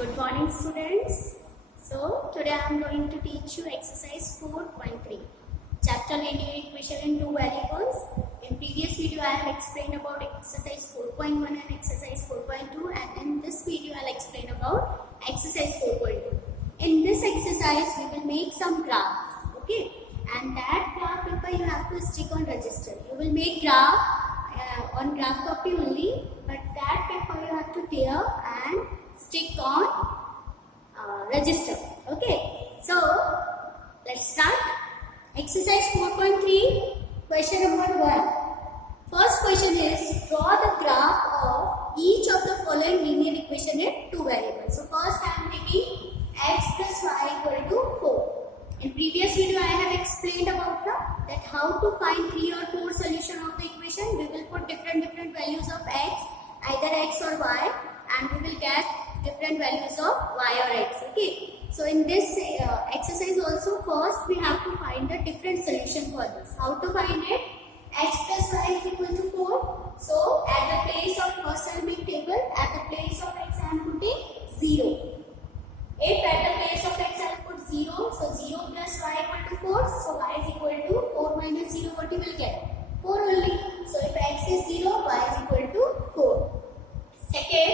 Good morning, students. So today I am going to teach you exercise 4.3, chapter linear equation in two variables. In previous video I have explained about exercise 4.1 and exercise 4.2, and in this video I will explain about exercise 4.2. In this exercise we will make some graphs, okay? And that graph paper you have to stick on register. You will make graph on graph copy only, but that paper you have to tear and stick on register. Okay, so let's start. Exercise 4.3, question number 1. First question is, draw the graph of each of the following linear equation in two variables. So first I am taking x plus y equal to 4. In previous video I have explained about that how to find 3 or 4 solution of the equation. We will put different values of x, either x or y, and we will get different values of y or x. Okay, so in this exercise also, first we have to find a different solution for this. How to find it? X plus y is equal to 4. So at the place of first element table, at the place of x I am putting 0. If at the place of x I put 0, so 0 plus y equal to 4, so y is equal to 4 minus 0, what you will get? 4 only. So if x is 0, y is equal to 4. Second,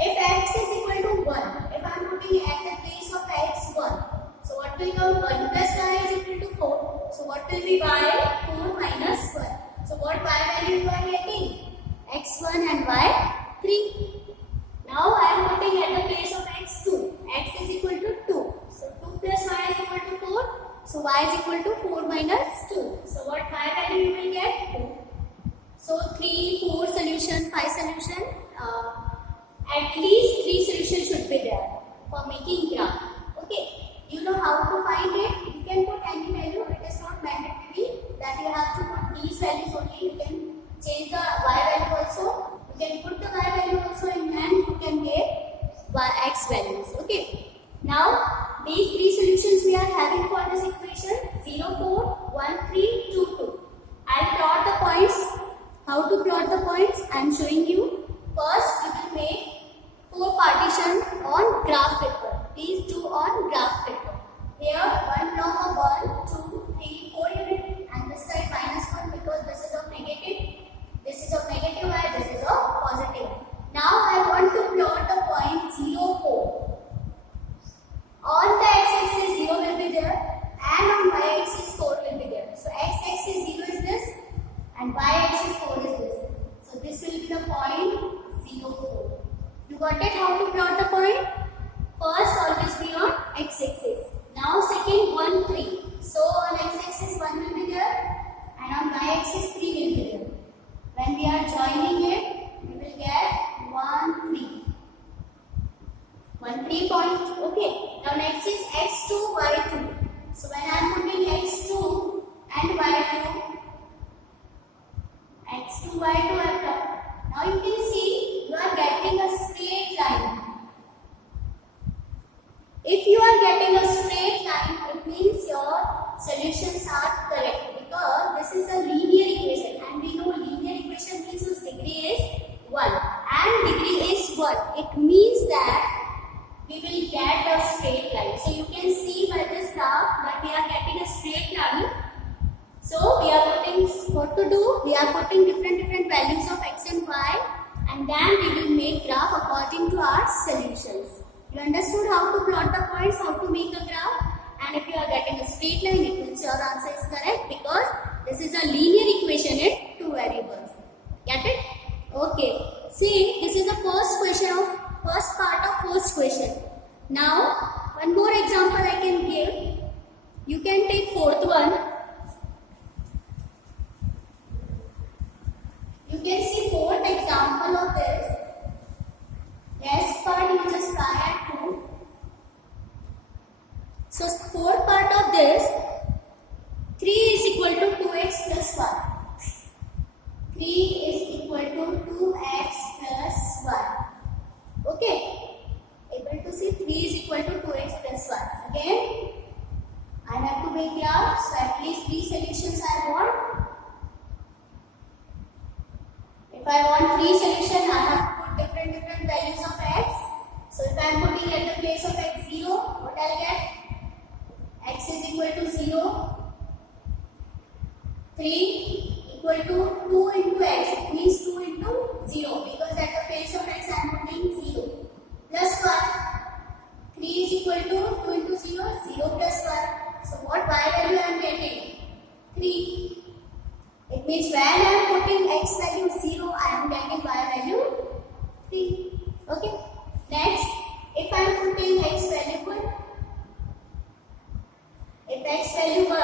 if x is equal to 1, if I am putting at the place of x 1, so what will come? 1 plus y is equal to 4. So what will be y? 4 minus 1. So what y value you are getting? x1 and y3. Now I am putting at the place of x2. X is equal to 2. So 2 plus y is equal to 4. So y is equal to 4 minus 2. So what y value you will get? 2. So 3, 4 solution, 5 solution. At least 3 solutions should be there for making graph. Okay. You know how to find it. You can put any value. It is not mandatory that you have to put these values only. You can change the y value also. You can put the y value also in, and you can get x values. Okay. Now these 3 solutions we are having for this equation: 0, 4, 1, 3, 2, 2. I'll plot the points. How to plot the points? I am showing you. First, we will make 4 partitions on graph paper. These 2 on graph paper. Here, 1 block of 1, 2, 3, 4 units, and this side minus 1 because this is of negative. This is of negative y, this is of positive. Now I want to plot the point 0, 4. On the x-axis 0 will be there, and on y-axis 4 will be there. So x-axis 0 is this, and y-axis 4 is this. So this will be the point 0, 4. You got it? How to plot the point? First, always be on x-axis. Now second, 1, 3. So on x-axis 1 will be there, and on y-axis 3 will be there. When we are joining it, we will get 1, 3. 1, 3 point. Okay. Now next is x2, y2. So when I am putting x2 and y2, x2, y2 I have plotted. Now you can see you are getting a straight line. If you are getting a straight line, it means your solutions are correct, because this is a linear equation, and we know linear equation means whose degree is 1, and degree is 1. It means that we will get a straight line. So you can see by this graph that we are getting a straight line. So we are putting, what to do? We are putting different values of x and y, and then we will make graph according to our solutions. You understood how to plot the points, how to make a graph, and if you are getting a straight line, it means your answer is correct, because this is a linear equation in two variables. Get it? Okay. See, this is the first part of first question. Now, one more example I can give. You can take fourth one. You can see fourth example of this. Yes part you just try at 2. So fourth part of this, 3 is equal to 2x plus 1. 3 is equal to 2x plus 1. Okay. Able to see 3 is equal to 2x plus 1. Again, I have to make graph. So at least 3 solutions I want. If I want 3 solutions, I have to put different values of x. So if I am putting at what I'll get? X is equal to 0. 3 equal to 2 into x. It means 2 into 0 because at the place of x I am putting 0. Plus 1. 3 is equal to 2 into 0. 0 plus 1. So what y value I am getting? 3. It means when I am putting x value 0, I am getting y value 3. Okay. Next, if I am putting x value 1, if x value 1,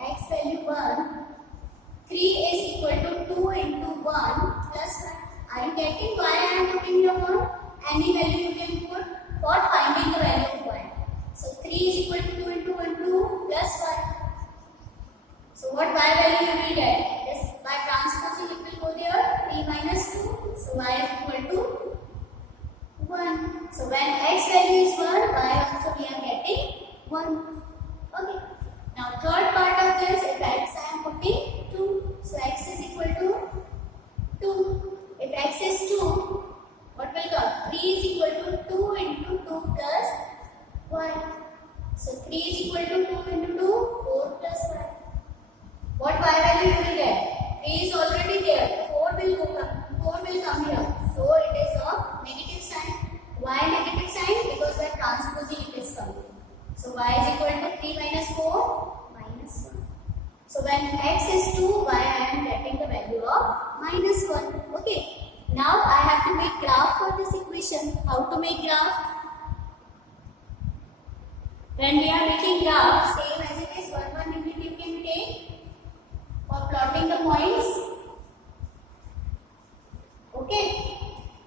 x value 1, 3 is equal to 2 into 1 plus 1. Are you getting why I am putting here 1? Any value you can put for finding the value of y. So 3 is equal to 2 into 1, 2 plus 1. So what y value you will get? Yes, by transposing it will go there 3 minus 2. So y is equal to 1. So when x value is 1, y also we are getting 1. Okay. Now third part of this, if x I am putting 2. So x is equal to 2. If x is 2, what will come? 3 is equal to 2 into 2 plus 1. So 3 is equal to 2 into 2, 4 plus 1. What y value you will get? 3 is already there. 4 will come here. So it is of negative sign. Why negative sign? Because we are transposing it is coming. So y is equal to 3 minus 4 minus 1. So when x is 2, y I am getting the value of minus 1. Okay. Now I have to make graph for this equation. How to make graph? When we are making graph, same as it is, one unit you can take for plotting the points. Okay.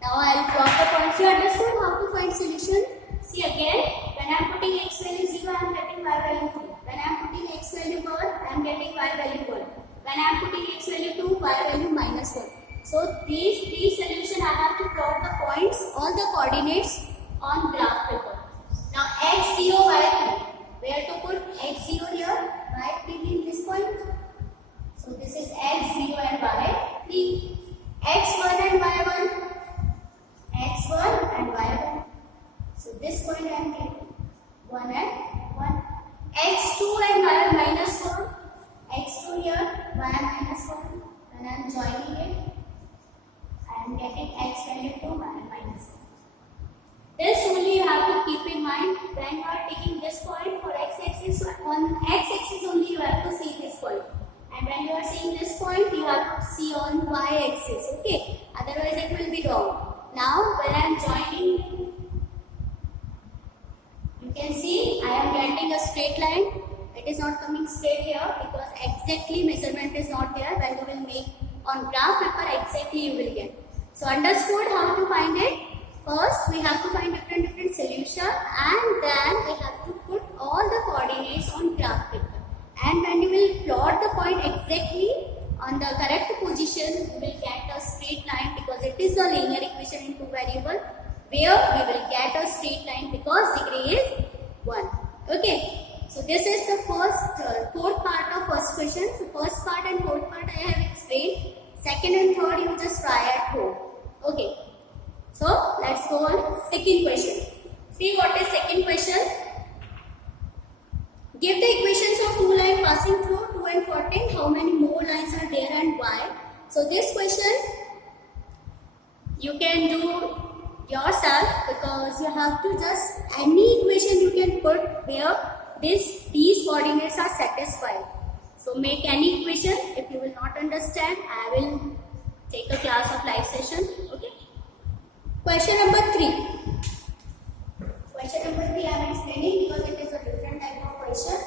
Now I will plot the points. You understood how to find solution? See again, when I am putting x value 0, I am getting y value 2. When I am putting x value 1, I am getting y value 1. When I am putting x value 2, y value minus 1. So these three solutions I have to plot the points, all the coordinates on graph paper. Now x0, y3. Where to put x0 here? Y3 in this point. So this is x0 and y3. x1 and y1. x1 and y1. So this point I am taking 1 and 1. x2 and y minus 1. x2 here, y minus 1. When I am joining it, I am getting x value to y minus 1. This only you have to keep in mind when you are taking this point for x-axis. On x-axis only you have to see this point. And when you are seeing this point, you have to see on y-axis. Okay? Otherwise it will be wrong. Now when I am joining, you can see I am getting a straight line. It is not coming straight here because exactly measurement is not there. When you will make on graph paper, exactly you will get. So understood how to find it? First we have to find different solution and then we have to put all the coordinates on graph paper. And when you will plot the point exactly on the correct position, you will get a straight line because it is a linear equation in two variable where we will get a straight line because degree is 1. Okay. So this is the fourth part of first question. So first part and fourth part I have explained. Second and third you just try at home. Okay. So let's go on second question. See what is second question. Give the equations of two lines passing through 2 and 14. How many more lines are there and why? So this question you can do yourself because you have to just any equation you can put where these coordinates are satisfied. So make any equation. If you will not understand, I will take a class of live session. Okay. Question number 3. Question number 3 I am explaining because it is a different type of question.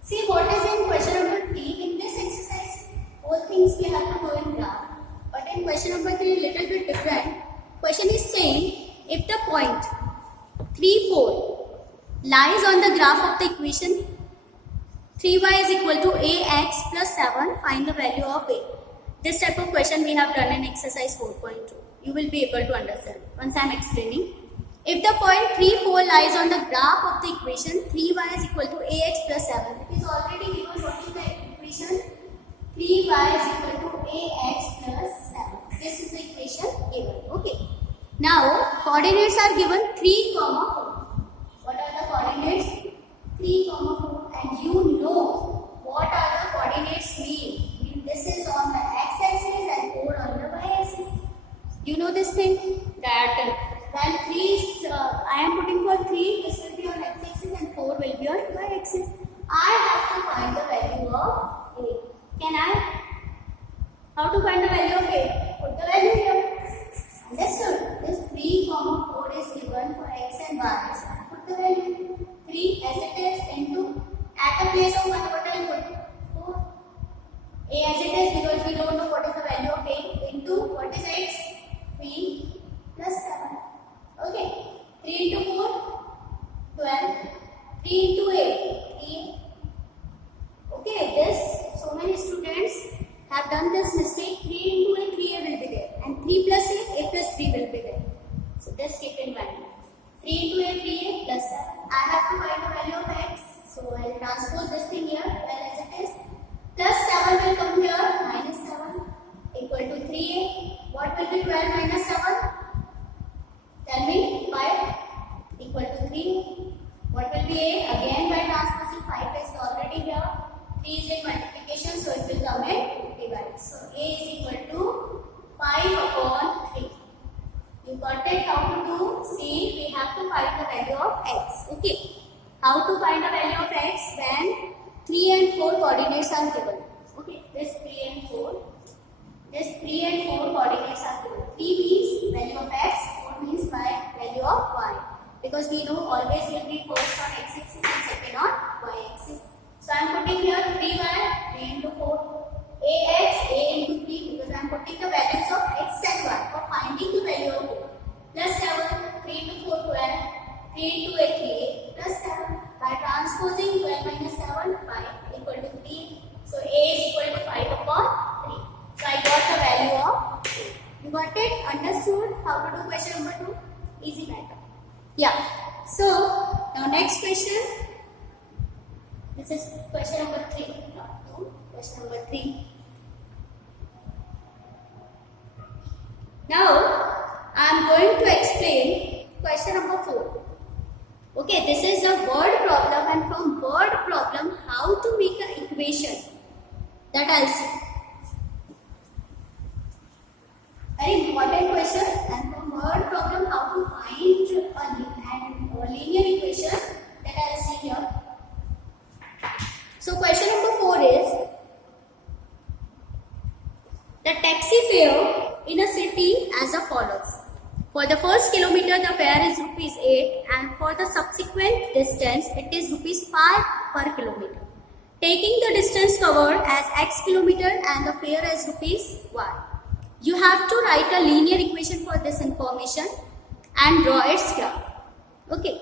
See what is in question number 3. In this exercise, all things we have to go in graph. But in question number 3, little bit different. Question is saying if the point 3, 4 lies on the graph of the equation 3y is equal to ax plus 7, find the value of a. This type of question we have done in exercise 4.2. You will be able to understand once I am explaining. If the point 3, 4 lies on the graph of the equation 3y is equal to ax plus 7. It is already given what is the equation 3y is equal to ax plus 7. This is the equation given. Okay. Now coordinates are given 3, 4. What are the coordinates? 3, 4. And you know what are the coordinates mean? This is on the x-axis and 4 on the y-axis. You know this thing that when 3 is, I am putting for 3, this will be on x-axis and 4 will be on y-axis. I have to find the value of A. Can I? How to find the value of A? Put the value here. Understood? This 3, 4 is given for x and y. So I put the value 3 as it is into, at the place of 1 what I put 4. A as it is because we don't know what is the value of A into what is x? 3 plus 7. Okay. 3 into 4, 12. 3 into 8, 3. Okay, this, so many students have done this mistake. 3 into a, 3a will be there, and 3 plus a plus 3 will be there. So just keep in mind. 3 into a, 3a plus 7. I have to find the value of x, so I will transpose this thing here, well as it is. Plus 7 will come here, minus 7 equal to 3a. What will be 12 minus 7? Tell me, 5 equal to 3. What will be a? Again by transposing, 5 is already here. 3 is in multiplication, so it will come in divide. So A is equal to 5 upon 3. You got it? How to do? See, we have to find the value of x. Okay. How to find the value of x when 3 and 4 coordinates are given. Okay. This 3 and 4. This 3 and 4 coordinates are given. 3 means value of x, 4 means value of y. Because we know always will be first on x-axis and second on y-axis. So I am putting here 3y, 3 into 4, ax, a into 3 because I am putting the values of x and y for finding the value of a. Plus 7, 3 into 4, 12, 3 into a, 3a, plus 7. By transposing 12 minus 7, 5 equal to 3. So a is equal to 5 upon 3. So I got the value of a. You got it? Understood how to do question number 2? Easy matter. Yeah. So now next question. This is question number 3, not 2, question number 3. Now, I am going to explain question number 4. Okay, this is a word problem, and from word problem, how to make an equation, that I will see. Very important question, and from word problem, how to find a linear equation, that I will see here. So question number 4 is, the taxi fare in a city as follows. For the first kilometer the fare is rupees 8 and for the subsequent distance it is rupees 5 per kilometer. Taking the distance covered as x kilometer and the fare as rupees y. You have to write a linear equation for this information and draw its graph. Okay.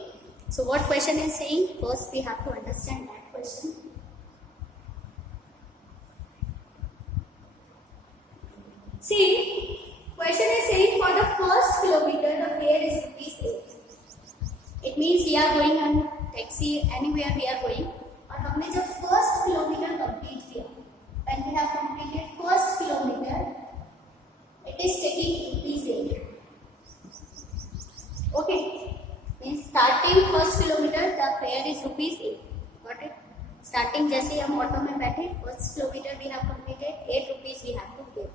So what question is saying? First we have to understand that question. See, question is saying for the first kilometer the fare is rupees 8. It means we are going on taxi anywhere we are going. और हमने जब first kilometer complete किया, when we have completed first kilometer, it is taking rupees 8. Okay, means starting first kilometer the fare is rupees 8. Got it? Starting जैसे ही हम auto में बैठे, first kilometer we have completed, 8 rupees we have to give.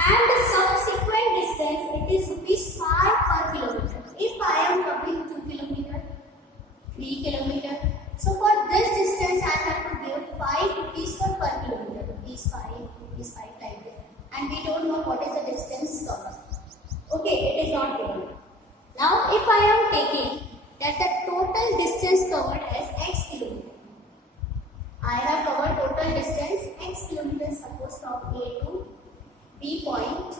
And the subsequent distance it is rupees 5 per kilometer. If I am covering 2 kilometer, 3 kilometer, so for this distance I have to give 5 rupees per kilometer. Rupees 5 like this. And we don't know what is the distance covered. Okay, it is not given. Now if I am taking that the total distance covered as x kilometer, I have covered total distance x kilometers, suppose from A to B point,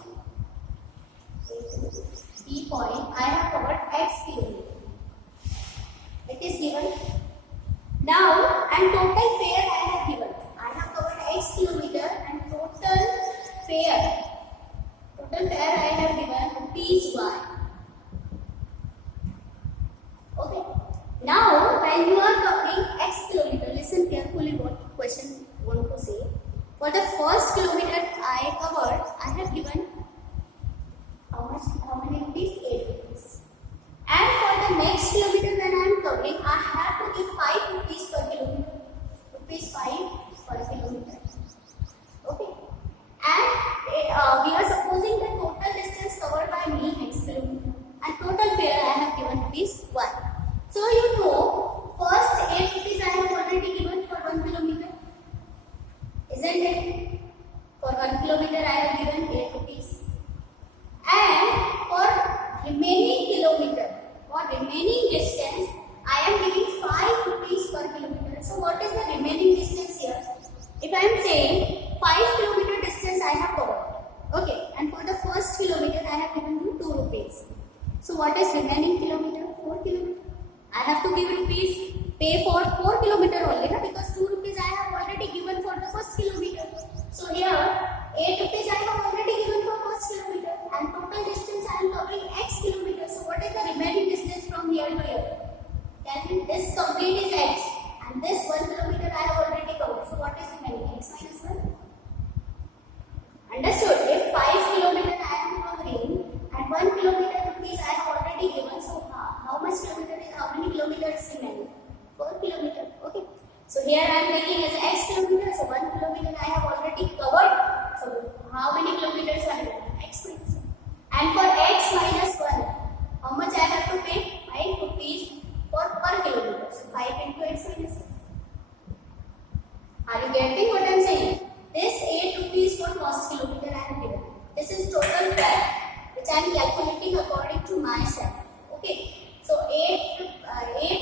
I have covered x kilometer. It is given. Now, and total fare I have given. I have covered x kilometer and total fare I have given rupees y. Okay. Now, when you are covering x kilometer, listen carefully what question want to say. For the first kilometer I covered, I have given how many rupees? 8. what is remaining kilometer? 4 kilometer. I have to give rupees, pay for 4 kilometer only, na? Because 2 rupees I have already given for the first kilometer. So here 8 rupees I have already given for first kilometer, and total distance I am covering x kilometers. So what is the remaining distance from here to here? This complete is x, and this 1 kilometer I have already covered. So what is remaining? X minus 1. Understood? If 5 kilometer I am covering and 1 kilometer rupees I have already given, so how many kilometers remaining? 4 kilometer. Okay. So here I am taking as x kilometer. So 1 kilometer I have already covered. So how many kilometers are remaining? X minus 1. And for x minus 1, how much I have to pay? 5 rupees per kilometer. So 5 into x minus 1. Are you getting what I am saying? This 8 rupees for first kilometer I have given. This is total fare which I am calculating according to myself. Okay. So 8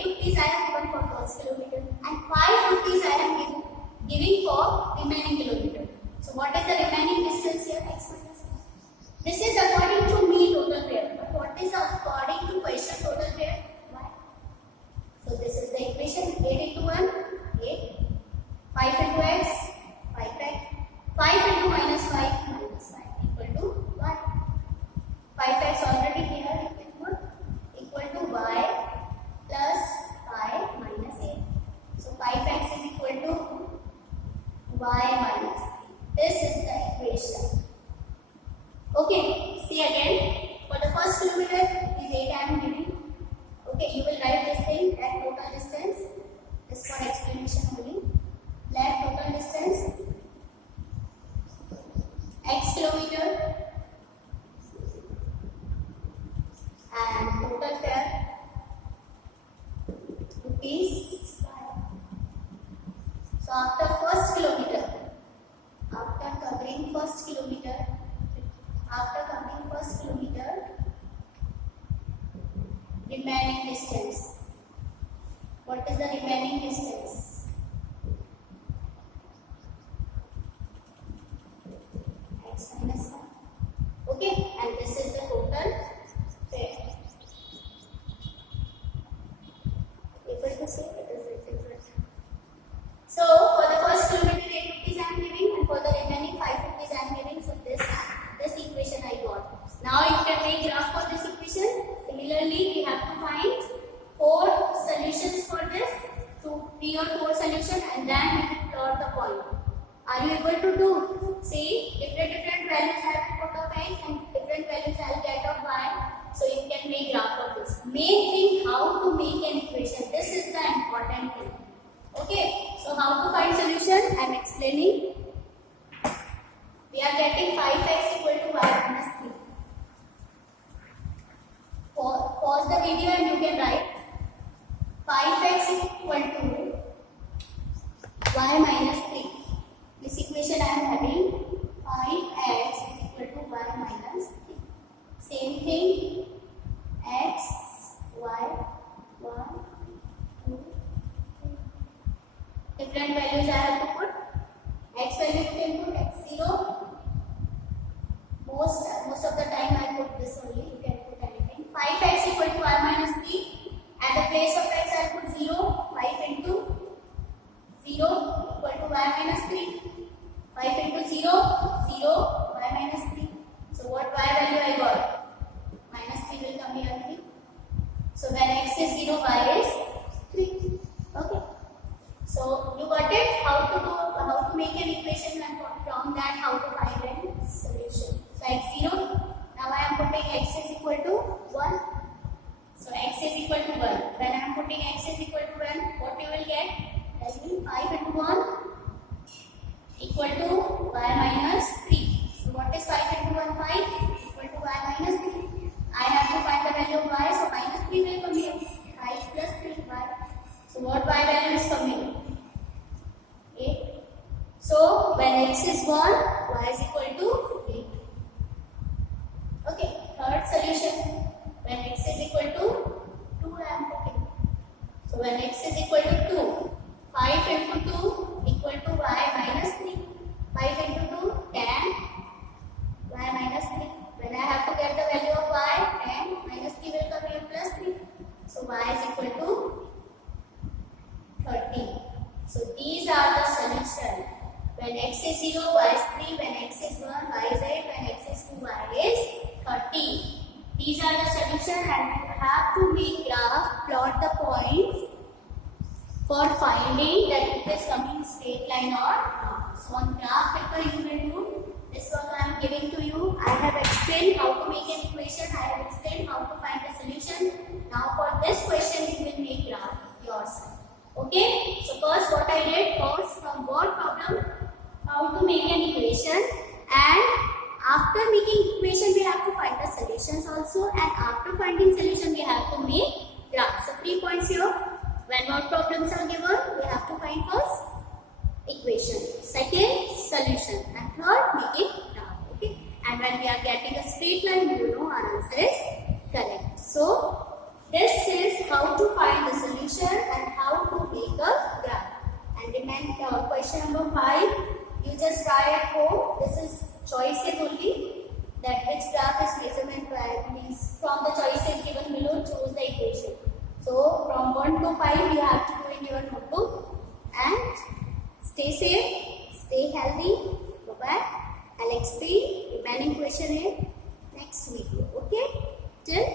rupees I have given for first kilometer and 5 rupees I am giving for remaining kilometer. So what is the remaining distance here? X minus 1. This is according to me total fare. But what is according to question total fare? Y. So this is the equation. 8 into 1, 8. 5 into x, 5x. 5 into minus 5 equal to y. 5x already here, you can put equal to y plus 5 minus 8. So 5x is equal to y minus 8. This is the equation. Okay, see again. For the first kilometer is 8 I am giving. Okay, you will write this thing at total distance. This for explanation only. Let total distance x kilometer and total fare rupees 5. So after first kilometer, after covering first kilometer, remaining distance. What is the remaining distance? X minus 1. Okay, and this is the total fare. Able to see it is different. So for the first kilometer 8 rupees I am giving, and for the remaining 5 rupees I am giving. So this equation I got. Now you can make graph for this equation. Similarly, we have to find 4 solutions for this. 3 or 4 solutions, and then we will plot the point. Are you able to do? See, different values I have to put of x and different values I will get of y. So you can make graph of this. Main thing, how to make an equation. This is the important thing. Okay. So how to find solution? I am explaining. We are getting 5x equal to y minus 3. Pause the video and you can write 5x equal to y minus 3. This equation I am having 5x is equal to y minus 3. Same thing, x, y, 1, 2, 3. Different values I have to put. X value you can put x0. Most of the time I put this only. You can put anything. 5x equal to y minus 3. At the place of x I put 0. 5 into 0 equal to y minus 3. 5 into 0, 0, y minus 3. So what y value I got? Minus 3 will come here 3. So when x is 0, y is 3. Okay. So you got it? How to make an equation, and from that how to find a solution. So x0. Now I am putting x is equal to 1. So x is equal to 1. When I am putting x is equal to 1, what you will get? That means 5 into 1 equal to y minus 3. So what is 5 into 1? 5 equal to y minus 3. I have to find the value of y. So minus 3 will come here. 5 plus 3 y. So what y value is coming? 8. So when x is 1, y is equal to 8. Okay. Third solution. When x is equal to 2, I am putting. So when x is equal to 2, 5 into 2 equal to y minus 3. 5 into 2, 10, y minus 3. When I have to get the value of y, 10 minus 3 will come. These are the solution and you have to make graph, plot the points for finding that it is coming straight line or not. So on graph paper you will do this what I am giving to you. I have explained how to make an equation. I have explained how to find the solution. Now for this question you will make graph yourself. Okay. So first what I did first from word problem how to make an equation, and after making equation we have to find the solutions also, and after finding solution we have to make graph. So 3 points here. When word problems are given, we have to find first equation, second solution, and third making graph. Okay. And when we are getting a straight line, you know our answer is correct. So this is how to find the solution and how to make a graph. And remain question number 5. You just try at home. This is choices only. That which graph is measurement by means from the choices given below, choose the equation. So from 1 to 5 you have to do in your notebook, and stay safe, stay healthy. Bye bye. I'll explain remaining question in next video. Okay? Till